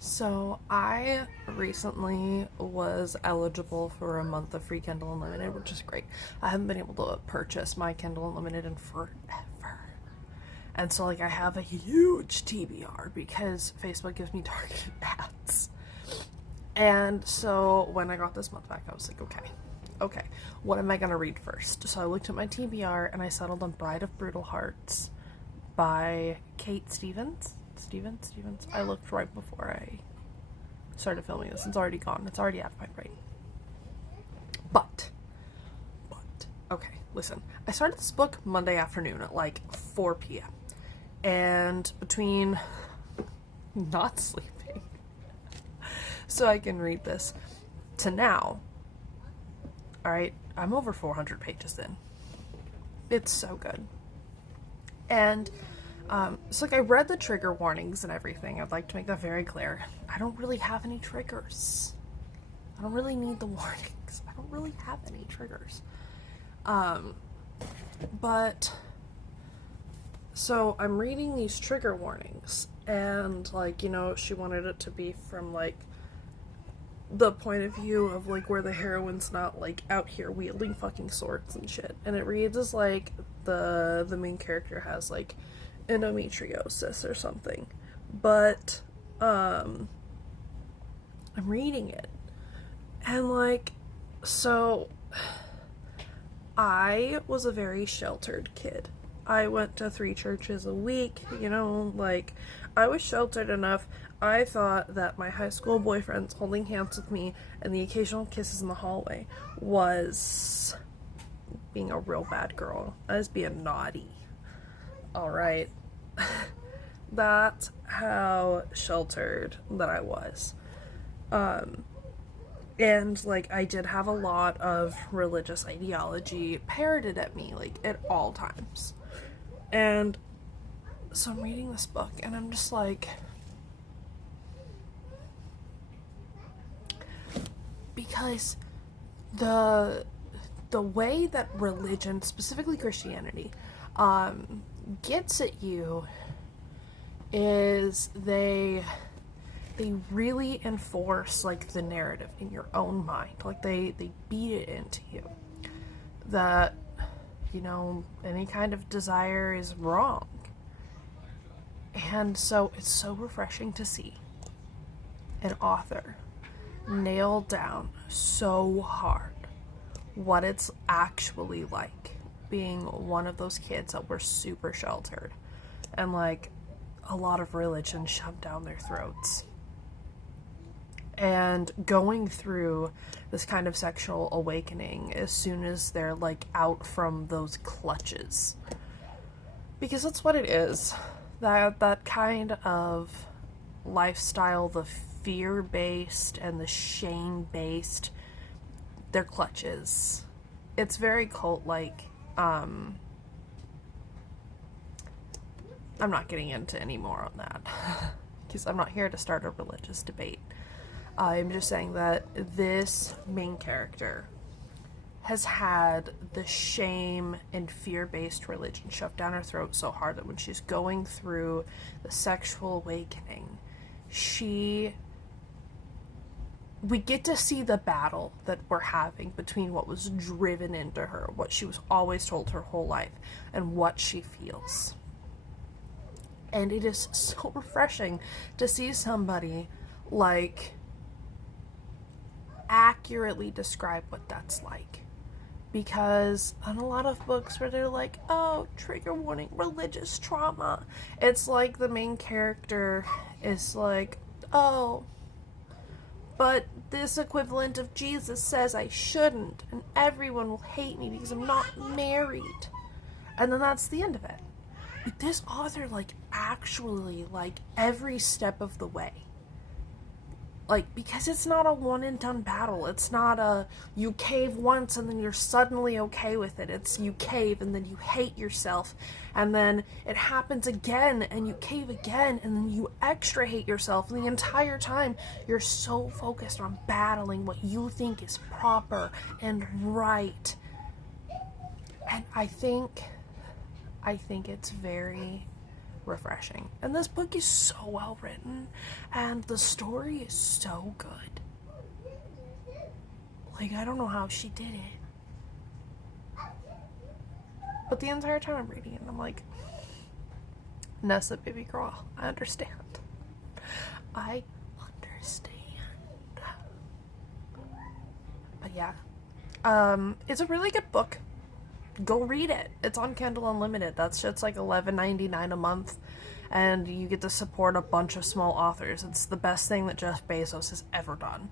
So I recently was eligible for a month of free Kindle Unlimited, which is great. I haven't been able to purchase my Kindle Unlimited in forever. And so I have a huge TBR because Facebook gives me targeted ads. And so when I got this month back, I was like, okay, what am I going to read first? So I looked at my TBR and I settled on Bride of Brutal Hearts by Kate Stevens. Stevens. I looked right before I started filming this. It's already gone. It's already out of my brain. But, okay, listen. I started this book Monday afternoon at 4 p.m. And between not sleeping so I can read this to now, alright, I'm over 400 pages in. It's so good. And so I read the trigger warnings and everything. I'd like to make that very clear. I don't really have any triggers. I don't really need the warnings. I don't really have any triggers. But so I'm reading these trigger warnings and she wanted it to be from the point of view of where the heroine's not out here wielding fucking swords and shit. And it reads as the main character has endometriosis or something. But I'm reading it and so I was a very sheltered kid. I went to 3 churches a week, I was sheltered enough. I thought that my high school boyfriends holding hands with me and the occasional kisses in the hallway was being a real bad girl. I was being naughty. Alright. That's how sheltered that I was. And I did have a lot of religious ideology parroted at me at all times. And so I'm reading this book and I'm just because the way that religion, specifically Christianity, gets at you is they really enforce the narrative in your own mind. They beat it into you that any kind of desire is wrong. And so it's so refreshing to see an author nail down so hard what it's actually like being one of those kids that were super sheltered and a lot of religion shoved down their throats. And going through this kind of sexual awakening as soon as they're out from those clutches. Because that's what it is. That kind of lifestyle, the fear-based and the shame-based, they're clutches. It's very cult-like. I'm not getting into any more on that. Because I'm not here to start a religious debate. I'm just saying that this main character has had the shame and fear-based religion shoved down her throat so hard that when she's going through the sexual awakening, we get to see the battle that we're having between what was driven into her, what she was always told her whole life, and what she feels. And it is so refreshing to see somebody accurately describe what that's like. Because on a lot of books where they're oh, trigger warning, religious trauma, it's the main character is oh, but this equivalent of Jesus says I shouldn't, and everyone will hate me because I'm not married. And then that's the end of it. But this author actually every step of the way. Because it's not a one and done battle. It's not a you cave once and then you're suddenly okay with it. It's you cave and then you hate yourself and then it happens again and you cave again and then you extra hate yourself. And the entire time you're so focused on battling what you think is proper and right. And I think it's very refreshing. And this book is so well written, and the story is so good. Like, I don't know how she did it. But the entire time I'm reading it, I'm like, Nessa, baby girl, I understand. I understand. But yeah, it's a really good book. Go read it. It's on Kindle Unlimited. That shit's like $11.99 a month, and you get to support a bunch of small authors. It's the best thing that Jeff Bezos has ever done.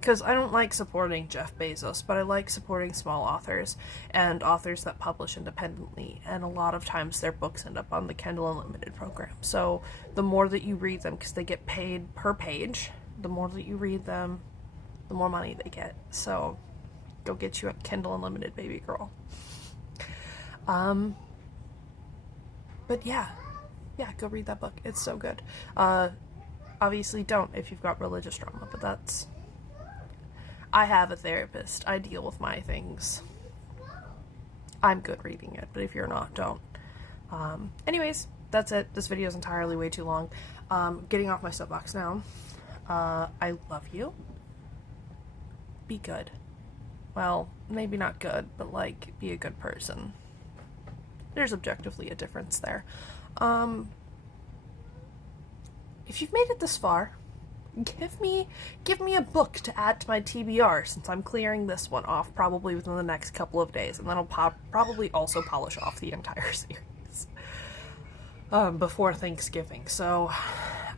Because I don't like supporting Jeff Bezos, but I like supporting small authors and authors that publish independently, and a lot of times their books end up on the Kindle Unlimited program. So the more that you read them, because they get paid per page, the more that you read them, the more money they get. So go get you a Kindle Unlimited, baby girl. But yeah, go read that book. It's so good. Obviously don't if you've got religious trauma, but that's... I have a therapist. I deal with my things. I'm good reading it, but if you're not, don't. Anyways, that's it. This video is entirely way too long. Getting off my soapbox now. I love you. Be good. Well, maybe not good, but like, be a good person. There's objectively a difference there. If you've made it this far, give me a book to add to my TBR, since I'm clearing this one off probably within the next couple of days, and then I'll probably also polish off the entire series before Thanksgiving. So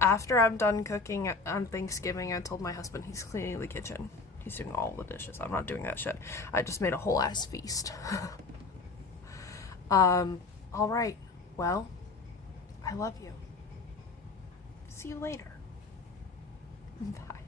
after I'm done cooking on Thanksgiving, I told my husband he's cleaning the kitchen. He's doing all the dishes. I'm not doing that shit. I just made a whole ass feast. Alright. Well, I love you. See you later. Bye.